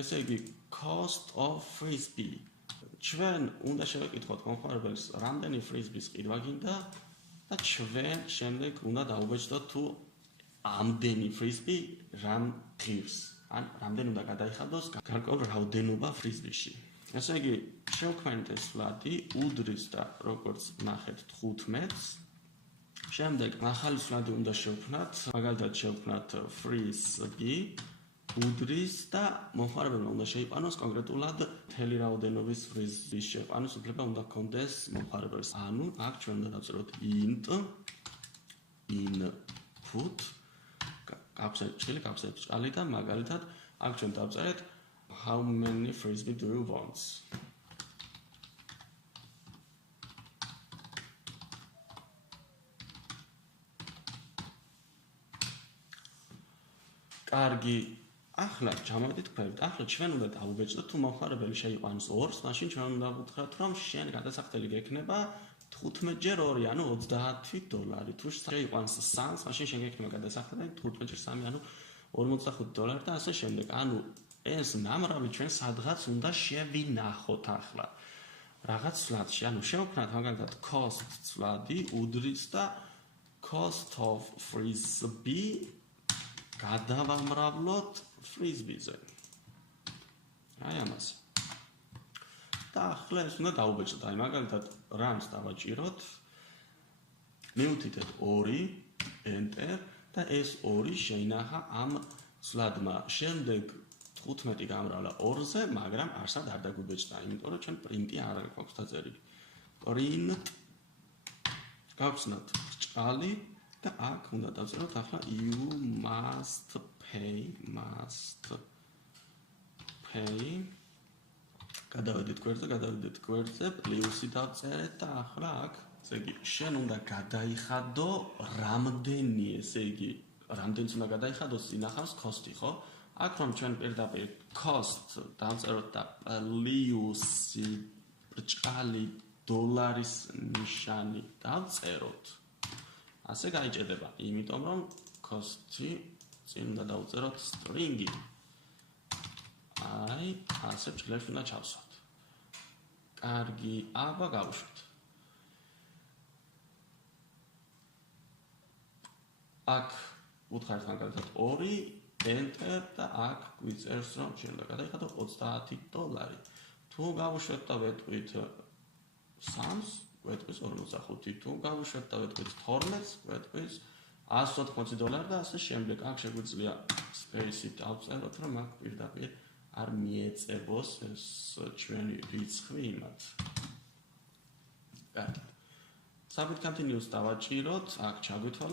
ესე იგი cost of frisbee. ჩვენ უნდა შევეკითხოთ მომხმარებელს რამდენი frisbee-ის ყიდვა გინდა და ჩვენ შემდეგ უნდა დაუბეჭდოთ თუ ამდენი frisbee რამ ღირს. ან რამდენი უნდა გადაიხადოს გარკვეულ რაოდენობა frisbee-ში. ესე იგი შევქმნით ეს სვლადი უდრის და როგორც ნახეთ 15-ს. შემდეგ ახალი სვლადი უნდა შევქმნათ, მაგალითად შევქმნათ frisbee უდრის და მომხმარებელმა უნდა შეიყვანოს კონკრეტულად მთელი რაოდენობის frisbee-ის შეყვანის უფლება უნდა ჰქონდეს მომხმარებელს. ანუ აქ ჩვენ უნდა დავწეროთ int input კაფსები ბრჭყალი და მაგალითად აქ ჩვენ დავწერეთ how many frisbee do you want. კარგი, ახლა ჩამოვედით ქვევით. ახლა ჩვენ უნდა დავუბეჭდოთ თუ მომხმარებელი შეიყვანოს 2-ს, მაშინ ჩვენ უნდა ვუთხრათ რომ შენ გადასახდელი გექნება 15-ჯერ 2, ანუ $30. თუ შეიყვანოს 3-ს, მაშინ შენ გექნება გადასახდელი 15-ჯერ 3, ანუ $45 და ასე შემდეგ. ანუ ეს ნამრავი ჩვენ სადღაც უნდა შევინახოთ ახლა. რაღაც სვლადში, ანუ შევქმნათ მაგალითად cost სვლადი უდრის და cost of frisbee გადავამრავლოთ frisbee-ზე. აი ამას. და ახლა ეს უნდა დაუბეჭდოთ. აი მაგალითად რამს დავაჭიროთ. მივუთითეთ 2 enter და ეს 2 შეინახა ამ სვლადმა. შემდეგ 15 გამრავლა 2-ზე, მაგრამ არსად არ დაგვიბეჭდა, იმიტომ რომ ჩვენ პრინტი არ გვაქვს დაწერილი. print გავხსნათ ბრჭყალი და აქ უნდა დავწეროთ ახლა you must pay გადავედით გვერდზე პლუსი დავწერეთ და ახლა აქ ესე იგი შენ უნდა გადაიხადო რამდენი, ესე იგი რამდენიც უნდა გადაიხადოს ინახავს cost-ი, ხო? აქ რომ ჩვენ პირდაპირ cost დავწეროთ და პლუსი ბრჭყალი დოლარის ნიშანი დავწეროთ. ასე გაიჭედება, იმიტომ რომ cost-ი წინ უნდა დავწეროთ string-ი. აი, ასე ჭრილებში უნდა ჩავსვათ. კარგი, აბა გავუშვით. აქ ვუთხარით მაგალითად 2 enter და აქ გვიწერს რომ შენ უნდა გადაიხადო $30. თუ გავუშვეთ და ვეტყვით 3-ს, ვეტყვის 45, თუ გავუშვეთ და ვეტყვით 12-ს, ვეტყვის $180 და ასე შემდეგ. აქ შეგვიძლია space-ი დავწეროთ, რომ აქ პირდაპირ არ მიეწებოს ეს ჩვენი რიცხვი იმათ. კარგი. Submit continuous დავაჭიროთ, აქ ჩაგვითვალა